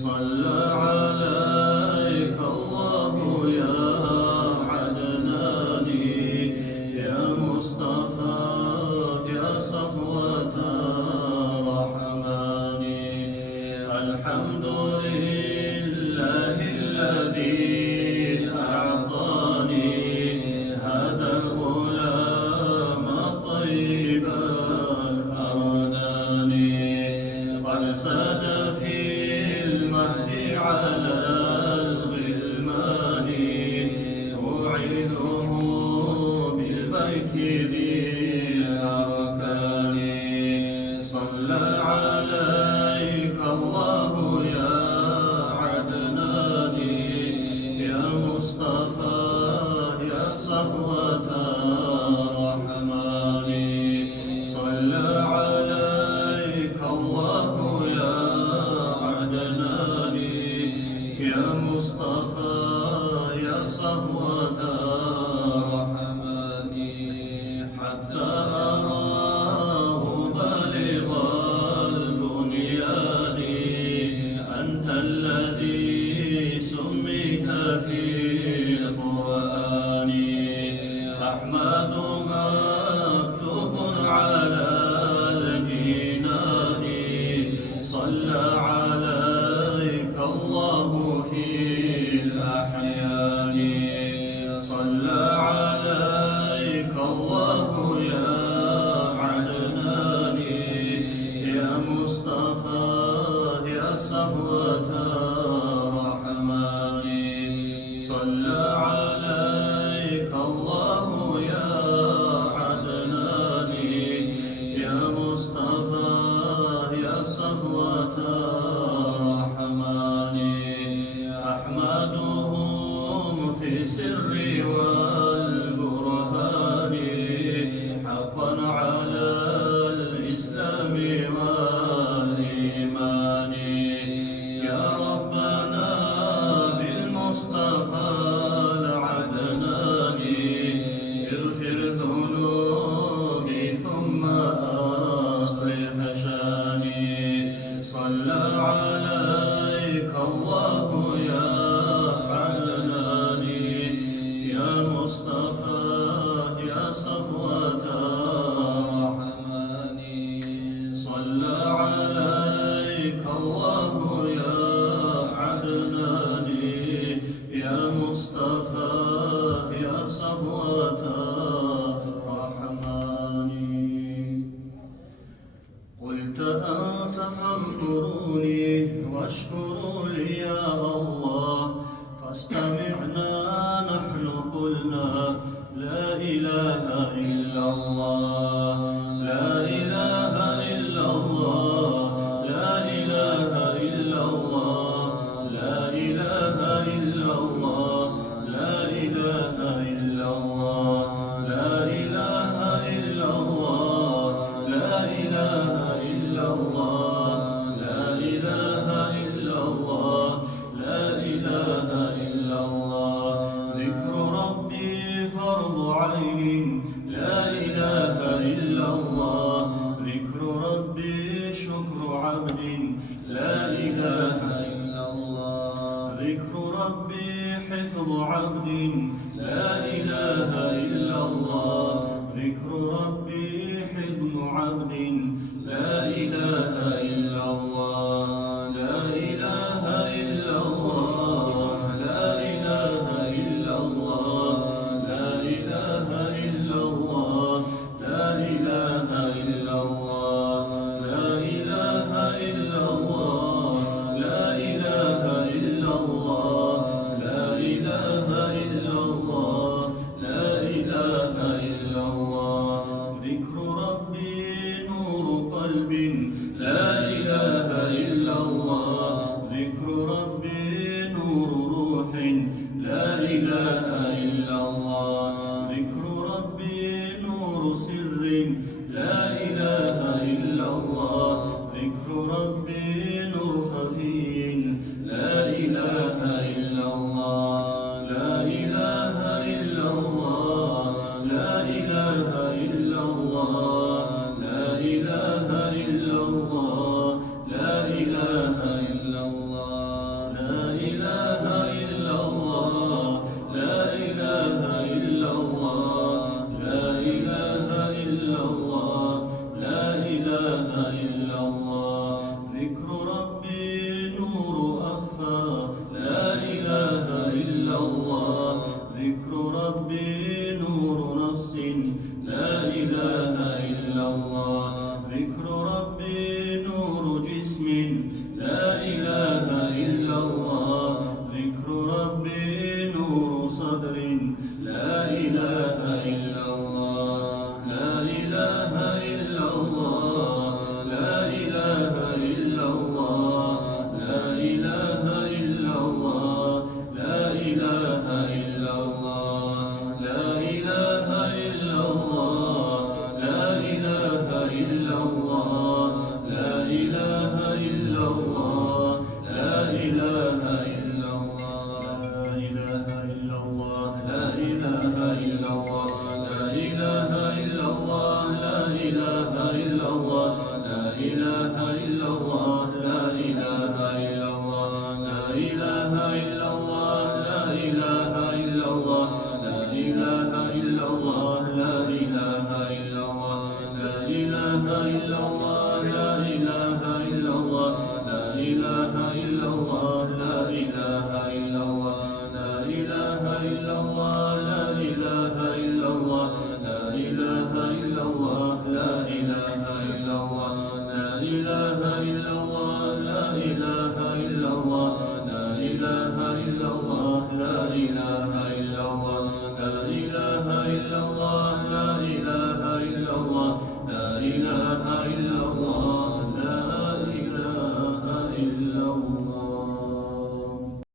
صلى عليك الله يا عدناني يا مصطفى يا صفوة رحماني. الحمد لله الذي أعطاني هذا الغلام طيبا أرداني. قد ساد في المهد على الغلمان أعيده بالبيت ذي الأركان. صلى عليك الله يا عدناني يا مصطفى يا صفوة رحماني. صلى عليك الله يا عدناني يا مصطفى يا صفوة رحماني. حتى أراه بالغ البنيان أنت الذي سميت في القرآن. أحمدها مكتوب على الجنان. صلى عليك الله في الأحيان. صلى عليك الله يا عدناني يا مصطفى يا صفوة رحماني. صلى عليك الله يا عدناني يا مصطفى يا صفوة رحماني. أحمدهم في السر والبرهان حقا على الإسلام والإيمان. يا ربنا بالمصطفى العدناني اغفر ذنوبي ثم أصلح شاني. صلى عليك الله يا عدناني يا مصطفى يا صفوة رحماني. صلى عليك الله يا عدناني يا مصطفى يا صفوة رحماني. قلت أنت فاذكروني واشكروا لي يا الله. فاستمعنا نحن قلنا لا إله إلا الله. لا إله إلا الله. لا إله إلا الله. لا إله إلا الله. لا إله إلا الله. لا إله إلا الله. لا إله إلا الله. لا إله إلا الله. لا إله إلا الله. ذكر ربي فرض عين. لا إله إلا الله. ذكر ربي شكر عبد. لا إله إلا الله. ذكر ربي حفظ عبد. لا إله إلا الله. ذكر ربي حفظ عبد. لا إله إلا الله. لا إله إلا الله. لا إله إلا الله. لا إله إلا الله. لا إله إلا الله. لا إله إلا الله. لا إله إلا الله. لا إله إلا الله. لا إله إلا الله لا إله إلا الله لا إله إلا الله لا إله إلا الله لا إله إلا الله لا إله إلا الله لا إله إلا الله لا إله إلا الله لا إله إلا الله